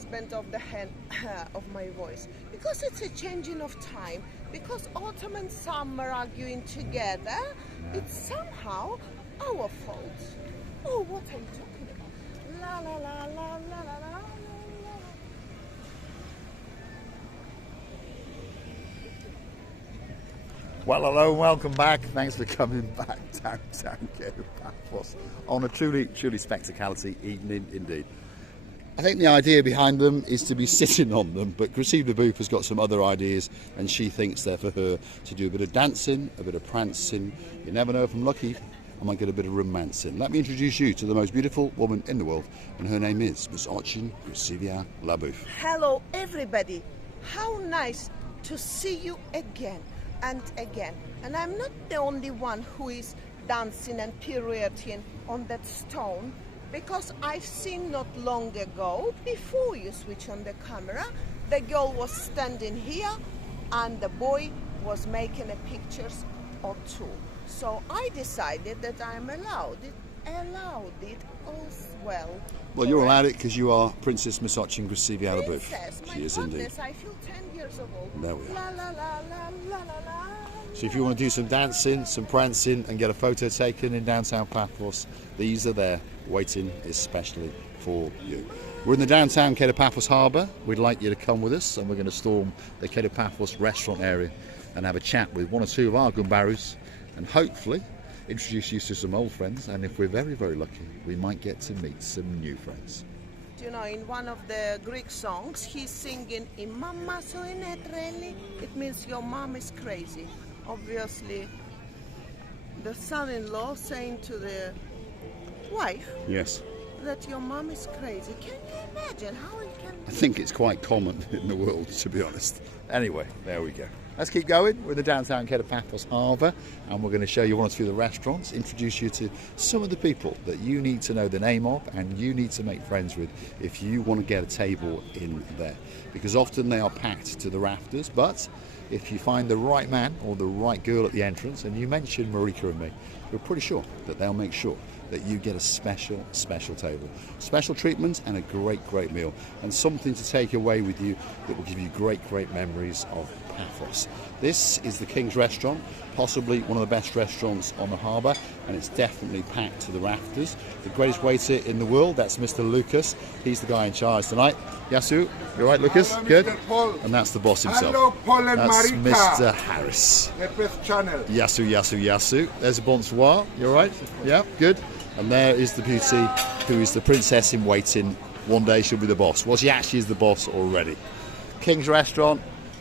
husband of the hand of my voice, because it's a changing of time, because autumn and summer arguing together, it's somehow our fault. Oh, what are you talking about? La la la la la la la. Well, hello and welcome back. Thanks for coming back downtown Kato, Paphos on a truly spectacularity evening indeed. I think the idea behind them is to be sitting on them, but Chrissy Boop has got some other ideas and she thinks they're for her to do a bit of dancing, a bit of prancing. You never know if I'm lucky, I might get a bit of romancing. Let me introduce you to the most beautiful woman in the world, and her name is Miss Ochin Chrissy Boop. Hello everybody, how nice to see you again and again. And I'm not the only one who is dancing and pirouetting on that stone, because I've seen not long ago, before you switch on the camera, the girl was standing here and the boy was making a pictures or two. So I decided that I'm allowed it as well. Well, you're allowed it because you are Princess Miss Ochin Chrissy Boop. She is indeed. I feel 10 years old. There we are. La, la, la, la, la, la. So if you want to do some dancing, some prancing and get a photo taken in downtown Paphos, these are there waiting especially for you. We're in the downtown Kato Paphos Harbour. We'd like you to come with us, and we're going to storm the Kato Paphos restaurant area and have a chat with one or two of our gumbarus and hopefully introduce you to some old friends, and if we're very, very lucky, we might get to meet some new friends. You know, in one of the Greek songs, he's singing "I mamma so inetrelli." It means your mom is crazy. Obviously, the son-in-law saying to the wife, yes, that your mom is crazy. Can you imagine how it can be? I think it's quite common in the world, to be honest. Anyway, there we go. Let's keep going. We're in the downtown Kato Paphos Harbour, and we're going to show you one or two of the restaurants, introduce you to some of the people that you need to know the name of and you need to make friends with if you want to get a table in there. Because often they are packed to the rafters, but if you find the right man or the right girl at the entrance, and you mention Marika and me, we're pretty sure that they'll make sure that you get a special table, special treatment and a great meal, and something to take away with you that will give you great memories of Paphos. This is the King's Restaurant, possibly one of the best restaurants on the harbour, and it's definitely packed to the rafters. The greatest waiter in the world, that's Mr. Lucas. He's the guy in charge tonight. Yasu, you all right, Lucas? Hello, good? Mr. Paul. And that's the boss himself. Hello, Paul and that's Marika. Mr. Harris. The best channel. Yasu. There's a bonsoir. You all right? Yeah, good. And there is the beauty, who is the princess in waiting. One day she'll be the boss. Well, she actually is the boss already. King's Restaurant,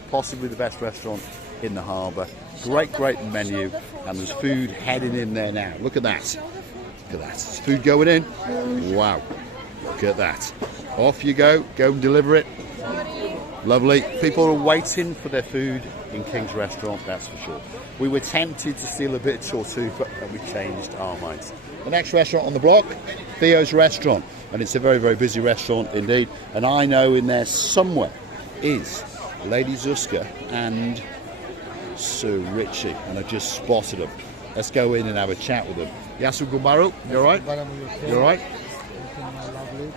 possibly the best restaurant in the harbour. Great menu, and there's food heading in there now. Look at that. Look at that. There's food going in. Wow. Look at that. Off you go. Go and deliver it. Lovely. People are waiting for their food in King's Restaurant, that's for sure. We were tempted to steal a bit or two, but we changed our minds. The next restaurant on the block, Theo's Restaurant, and it's a very busy restaurant indeed. And I know in there somewhere is Lady Zuska and Sir Richie, and I just spotted them. Let's go in and have a chat with them. Yasu Gumaru, you alright? You alright?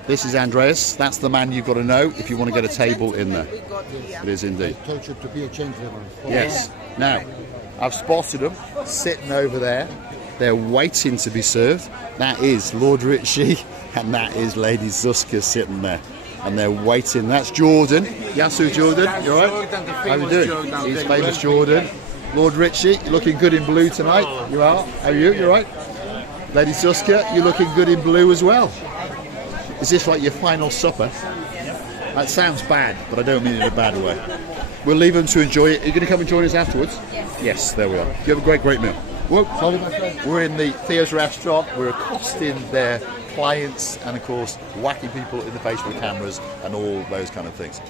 This is Andreas. That's the man you've got to know if you want to get a table in there. It is indeed. I told you to be a gentleman. Yes. Now, I've spotted them sitting over there. They're waiting to be served. That is Lord Richie and that is Lady Zuska sitting there. And they're waiting. That's Jordan. Yasu Jordan, you alright? How you doing? He's famous Jordan. Lord Richie, you're looking good in blue tonight. You are? How are you? You alright? Lady Zuska, you're looking good in blue as well. Is this like your final supper? That sounds bad, but I don't mean it in a bad way. We'll leave them to enjoy it. Are you going to come and join us afterwards? Yes, there we are. You have a great meal. We're in the Theo's Restaurant. We're accosting their clients and, of course, whacking people in the face with cameras and all those kind of things.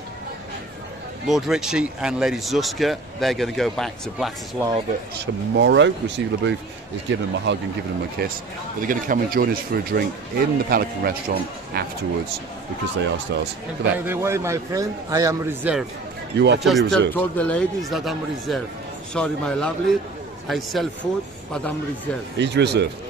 Lord Richie and Lady Zuska, they're going to go back to Bratislava tomorrow. Chrissy Boop is giving them a hug and giving them a kiss. But they're going to come and join us for a drink in the Pelican restaurant afterwards because they are stars. And by the way, my friend, I am reserved. You are fully reserved. I just told the ladies that I'm reserved. Sorry, my lovely. I sell food, but I'm reserved. He's reserved.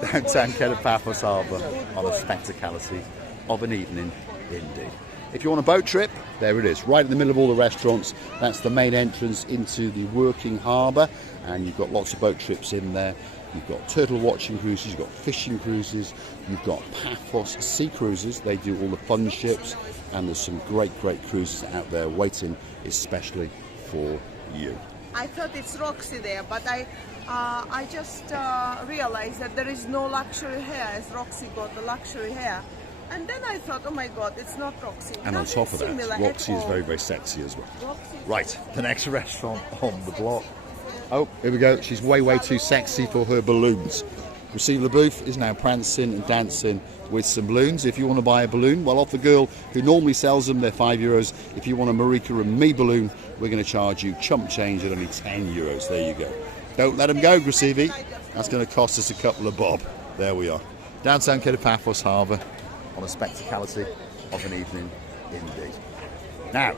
Downtown Kato Paphos Harbour on a spectacality of an evening indeed. If you want a boat trip, there it is, right in the middle of all the restaurants. That's the main entrance into the working harbour, and you've got lots of boat trips in there. You've got turtle watching cruises, you've got fishing cruises, you've got Paphos sea cruises. They do all the fun ships, and there's some great cruises out there waiting especially for you. I thought it's Roxy there, but I just realized that there is no luxury hair, as Roxy got the luxury hair. And then I thought, oh my God, it's not Roxy. And on top of that, Roxy is very sexy as well. Right, the next restaurant on the block. Oh, here we go. She's way too sexy for her balloons. Lucille LaBouffe is now prancing and dancing with some balloons. If you want to buy a balloon, well, off the girl who normally sells them, they're €5. If you want a Marika and me balloon, we're going to charge you chump change at only €10. There you go. Don't let them go, Grasivi. That's going to cost us a couple of bob. There we are. Downtown Kato, Paphos Harbour, on a spectacality of an evening indeed. Now,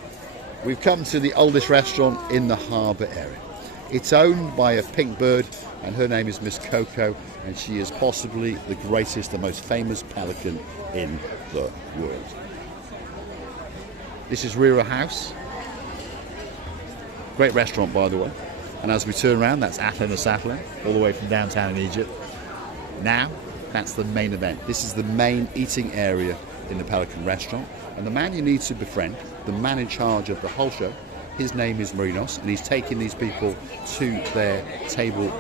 we've come to the oldest restaurant in the harbour area. It's owned by a pink bird, and her name is Miss Coco, and she is possibly the greatest and most famous pelican in the world. This is Rira House. Great restaurant, by the way. And as we turn around, that's Athen or Sathlin, all the way from downtown in Egypt. Now, that's the main event. This is the main eating area in the Pelican restaurant. And the man you need to befriend, the man in charge of the whole show, his name is Marinos, and he's taking these people to their table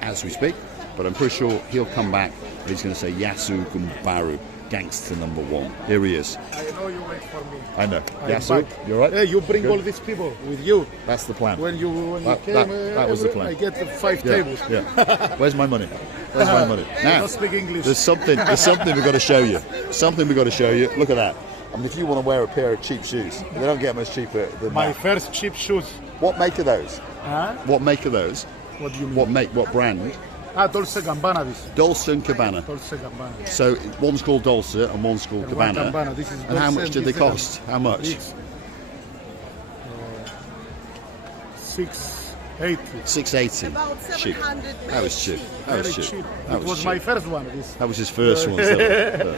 as we speak. But I'm pretty sure he'll come back and he's going to say Yasu Gumbaru, gangster number one. Here he is. I know you wait for me. I know. Yasu, you all right? Hey, you bring Good. all these people with you. That's the plan. When you came, that was the plan. I get the 5 tables. Yeah. Where's my money? Where's my money? Now, don't speak English. there's something we've got to show you. Something we've got to show you. Look at that. I mean, if you want to wear a pair of cheap shoes, they don't get much cheaper than My that. first cheap shoes. What make are those? Huh? What make are those? What do you mean? What make? What brand? Dolce Gabbana this. Dolce and Gabbana. Dolce Gabbana. So one's called Dolce and one's called And one Gabbana. Gabbana. This is And how Dolce much and did they this is cost? How much? It's, 680. $6.80. About Cheap. 700. That was cheap. That Very was cheap. cheap. That It was cheap. my first one. This. That was his first one. So.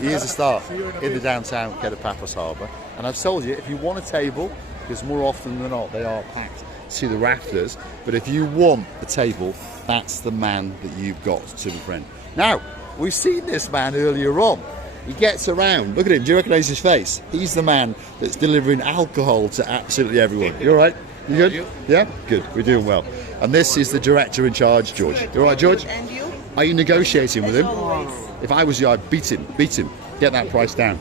Here's a start in the downtown Kato Paphos Harbour. And I've told you, if you want a table, because more often than not they are packed to the rafters, but if you want a table, that's the man that you've got to befriend. Now, we've seen this man earlier on. He gets around. Look at him. Do you recognise his face? He's the man that's delivering alcohol to absolutely everyone. You all right? You good? Yeah? Good. We're doing well. And this is the director in charge, George. You all right, George? And you? Are you negotiating with him? Always. If I was you, I'd beat him. Get that price down.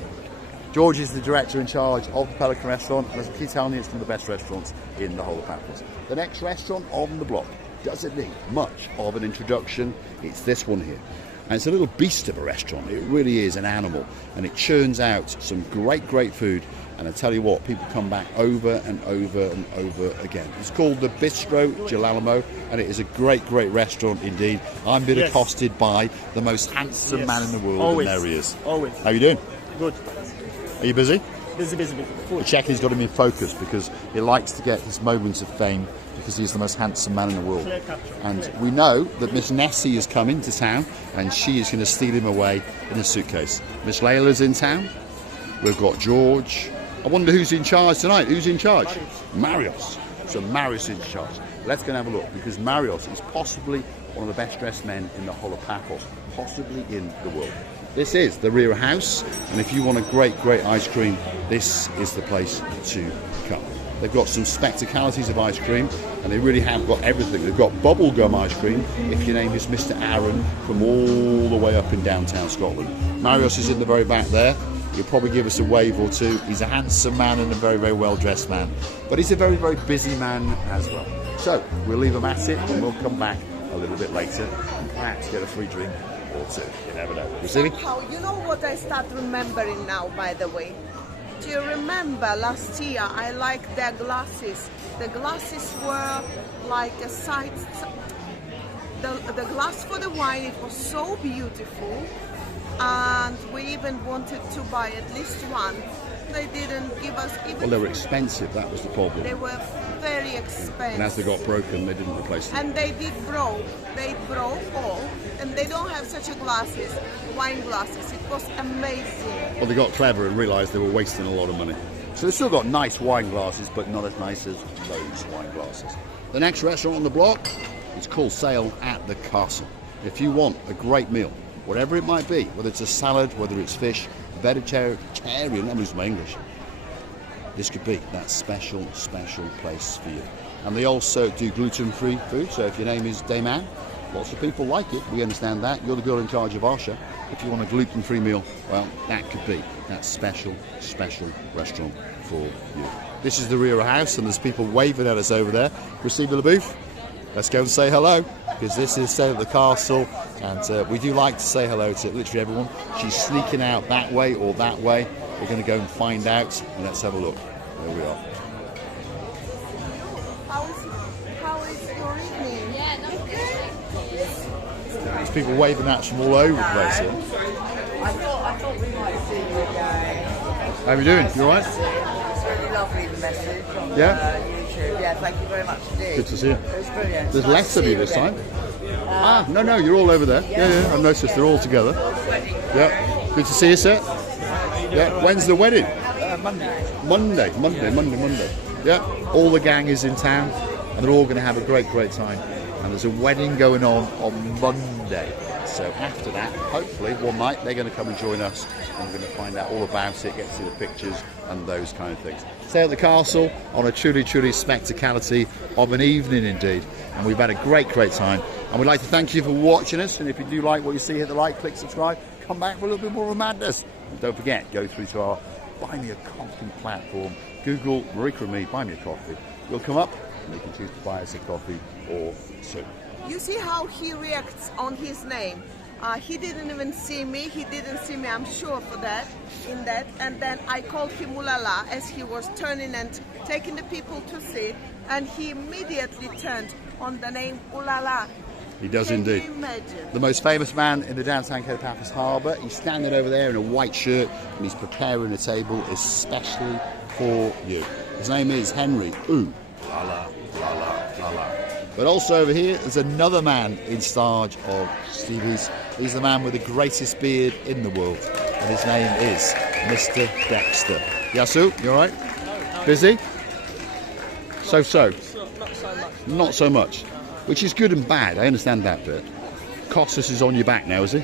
George is the director in charge of the Pelican restaurant, and as I keep telling you, it's one of the best restaurants in the whole of Paphos. The next restaurant on the block doesn't need much of an introduction. It's this one here. And it's a little beast of a restaurant. It really is an animal, and it churns out some great food. And I tell you what, people come back over and over again. It's called the Bistro Girolamo, and it is a great restaurant indeed. I'm being accosted by the most handsome man in the world, Always. and there he is. Always. How you doing? Good. Are you busy? Busy. The Czech has got him in focus because he likes to get his moments of fame because he's the most handsome man in the world. And we know that Miss Nessie is coming to town, and she is going to steal him away in a suitcase. Miss Layla's in town. We've got George. I wonder who's in charge tonight. Who's in charge? Marios. So Marios is in charge. Let's go and have a look, because Marios is possibly one of the best dressed men in the whole of Paphos, possibly in the world. This is the Rira House, and if you want a great ice cream, this is the place to come. They've got some spectacalities of ice cream, and they really have got everything. They've got bubblegum ice cream, if your name is Mr. Aaron, from all the way up in downtown Scotland. Marios is in the very back there. He'll probably give us a wave or two. He's a handsome man and a very well-dressed man. But he's a very busy man as well. So, we'll leave him at it, and we'll come back a little bit later and perhaps get a free drink or two. You never know. Receiving? You know what I start remembering now, by the way? Do you remember last year I liked their glasses? The glasses were like a sight. The glass for the wine, it was so beautiful. And we even wanted to buy at least one. They didn't give us even. Well, they were expensive. That was the problem. They were very very expensive. And as they got broken, they didn't replace them. And they did broke. They broke all, and they don't have such a glasses, wine glasses. It was amazing. Well, they got clever and realised they were wasting a lot of money. So they've still got nice wine glasses, but not as nice as those wine glasses. The next restaurant on the block is called Sail at the Castle. If you want a great meal, whatever it might be, whether it's a salad, whether it's fish, vegetarian, I'm losing my English, this could be that special place for you. And they also do gluten-free food, so if your name is Dayman, lots of people like it, we understand that. You're the girl in charge of Arsha. If you want a gluten-free meal, well, that could be that special restaurant for you. This is the rear house, and there's people waving at us over there. Receiving the booth. Let's go and say hello, because this is Sail at the Castle, and we do like to say hello to literally everyone. She's sneaking out that way or that way. We're going to go and find out, and let's have a look. There we are. How is your evening? Yeah, no. There's people waving at us from all over the place here. I thought we might see you again. How are you doing? You alright? It's really lovely, the message on YouTube. Yeah, thank you very much indeed. Good to see you. It was brilliant. There's Nice less to of see you this again. time. No, you're all over there. Yeah, I've noticed they're all together. Yeah, good to see you, sir. Yeah, when's the wedding? Monday. Yeah, all the gang is in town, and they're all going to have a great time. And there's a wedding going on Monday. So after that, hopefully one night they're going to come and join us, and we're going to find out all about it, get to see the pictures and those kind of things. Stay at the castle on a truly spectacality of an evening indeed, and we've had a great time. And we'd like to thank you for watching us, and if you do like what you see, hit the like, click subscribe, come back for a little bit more of madness. And don't forget, go through to our Buy Me a Coffee platform. Google Marika and me, Buy Me a Coffee. We'll come up and you can choose to buy us a coffee or two. You see how he reacts on his name. He didn't even see me. He didn't see me. I'm sure for that. And then I called him Ulala as he was turning and taking the people to see, and he immediately turned on the name Ulala. He does Can indeed. you imagine? The most famous man in the downtown Kato, Paphos Harbour. He's standing over there in a white shirt, and he's preparing a table especially for you. His name is Henry. Ooh, la la, la la, la la. But also over here, there's another man in charge of Stevie's. He's the man with the greatest beard in the world, and his name is Mr. Dexter. Yasu, you all right? Busy? So. Not so much. Not so much. Which is good and bad, I understand that bit. Costas is on your back now, is he?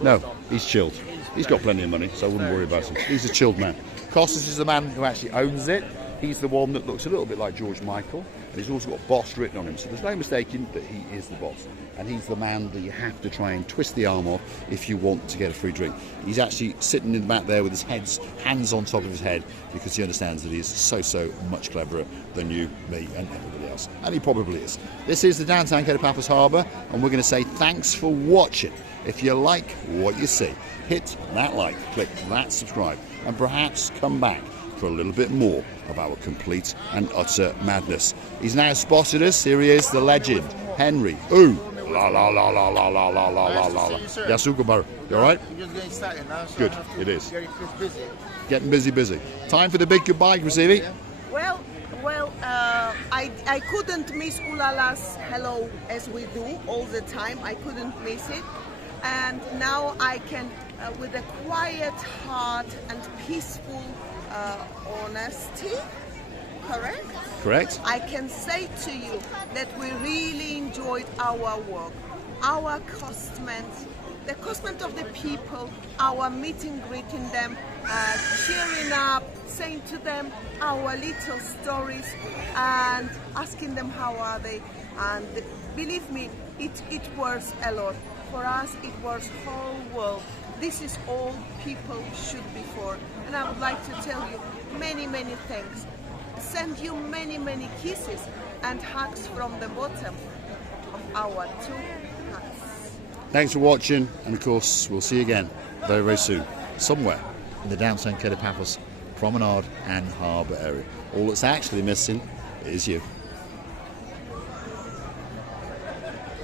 No, he's chilled. He's got plenty of money, so I wouldn't worry about him. He's a chilled man. Costas is the man who actually owns it. He's the one that looks a little bit like George Michael, and he's also got boss written on him, so there's no mistaking that he is the boss. And he's the man that you have to try and twist the arm of if you want to get a free drink. He's actually sitting in the back there with his hands on top of his head, because he understands that he is so much cleverer than you, me and everybody else. And he probably is. This is the downtown Kato, Paphos Harbour, and we're going to say thanks for watching. If you like what you see, hit that like, click that subscribe, and perhaps come back for a little bit more of our complete and utter madness. He's now spotted us. Here he is, the legend, Henry. Ooh, la la la la la la la la la la. Yasukumaru, you all right? You're just getting started now. So Good, I have to it is. Get busy. Getting busy. Time for the big goodbye, Grasivi. Well, I couldn't miss Ulala's hello as we do all the time. I couldn't miss it. And now I can, with a quiet heart and peaceful honesty, correct? I can say to you that we really enjoyed our work, our costuments, the costume of the people, our meeting, greeting them, cheering up, saying to them our little stories and asking them how are they. And believe me, it was a lot. For us, it was whole world. This is all people should be for. And I would like to tell you many thanks. Send you many kisses and hugs from the bottom of our two hearts. Thanks for watching, and of course, we'll see you again very soon, somewhere in the downtown Kato, Paphos Promenade and Harbour area. All that's actually missing is you.